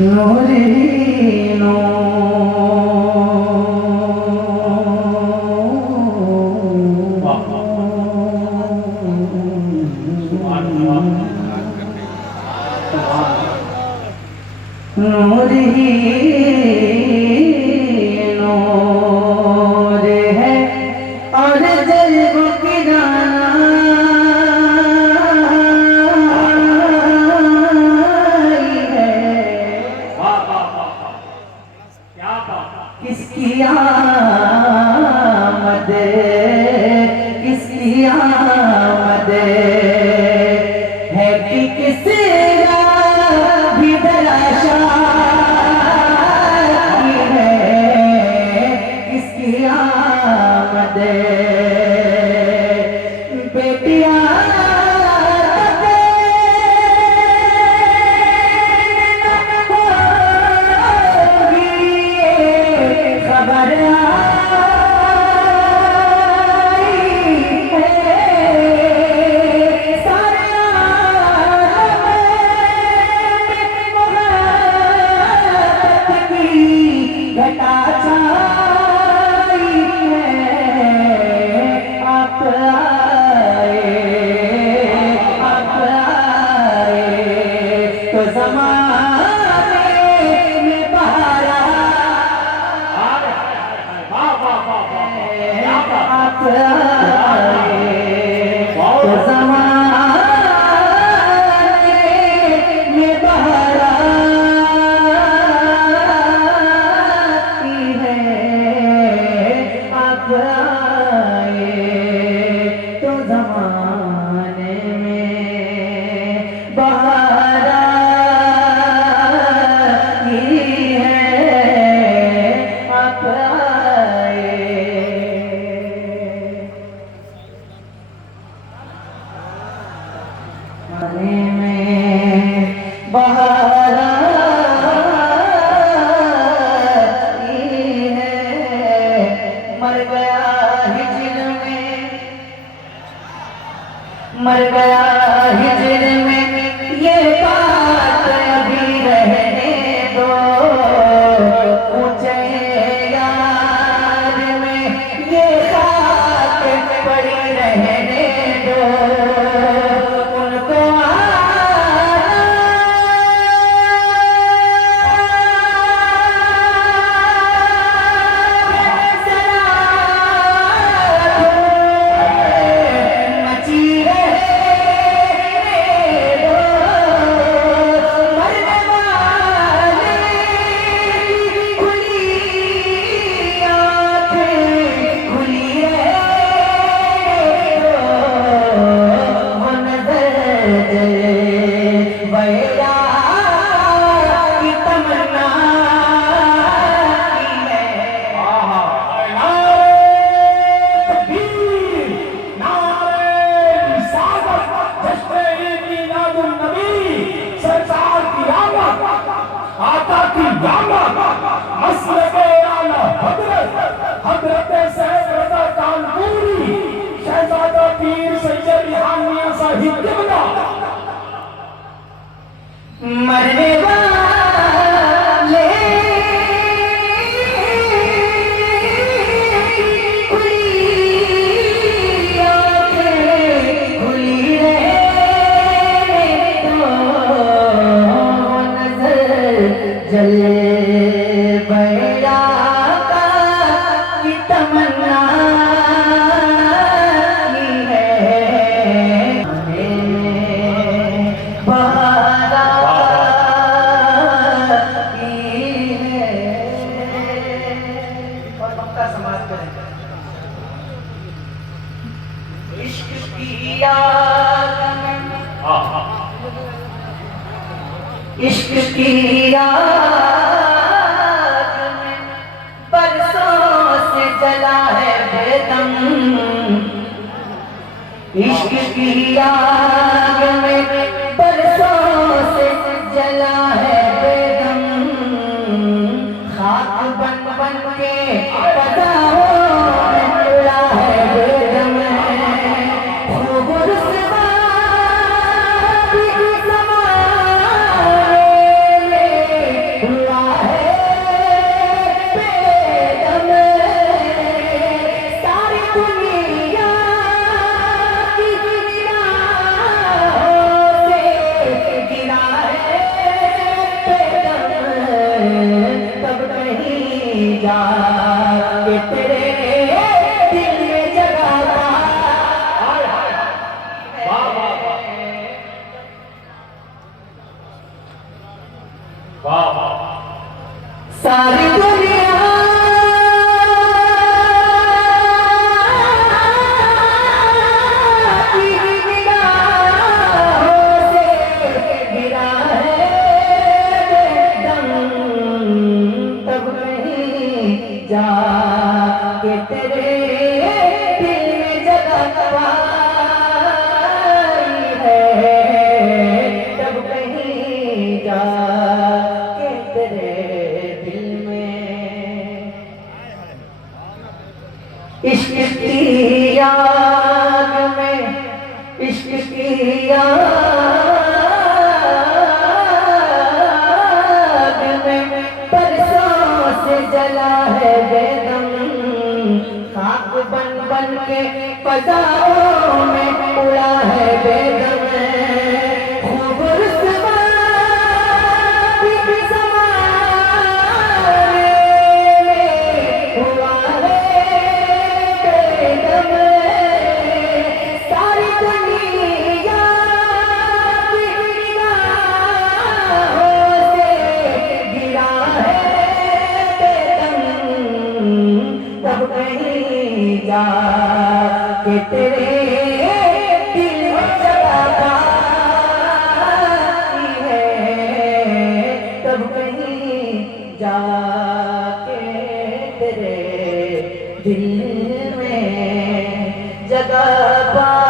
नूर ही नूर नूर ही नूर है और जल्ब किराना किसकी आमद किसकी आमद है कि किसी भी तलाशा की है किसकी आमद बेटिया खबर मर गया हिजर में ये बात अभी रहने दो ऊंचे यार में ये बात पड़ी रहने दो उनको मरने वाले खुली रहे तो नजर जले बैरा की तमन्ना की है इश्क की आग में बरसों से जला है बेदम इश्क की आग में बरसों से जला है बेदम खाक बन बन के पदाओं में उड़ा है बेदम खूब रुसवा भी ज़माने में सारी दुनिया की निगाहों से गिरा है दम, तब कहीं जाके तेरे दिल में जगह पाई है, तब कहीं जाके तेरे दिल में इश्क की आग में, इश्क की आग में बरसों से जला है बेदम, खाक बन बन के फजाओं में उड़ा है बेदम। खूब रुतबा भी ज़माने में हुआ है बेदम, सारी दुनिया की निगाहों से गिरा है बेदम, तब कहीं जाके तेरे दिल में जगह पाई है, तब कहीं जाके तेरे दिल में जगह पाई।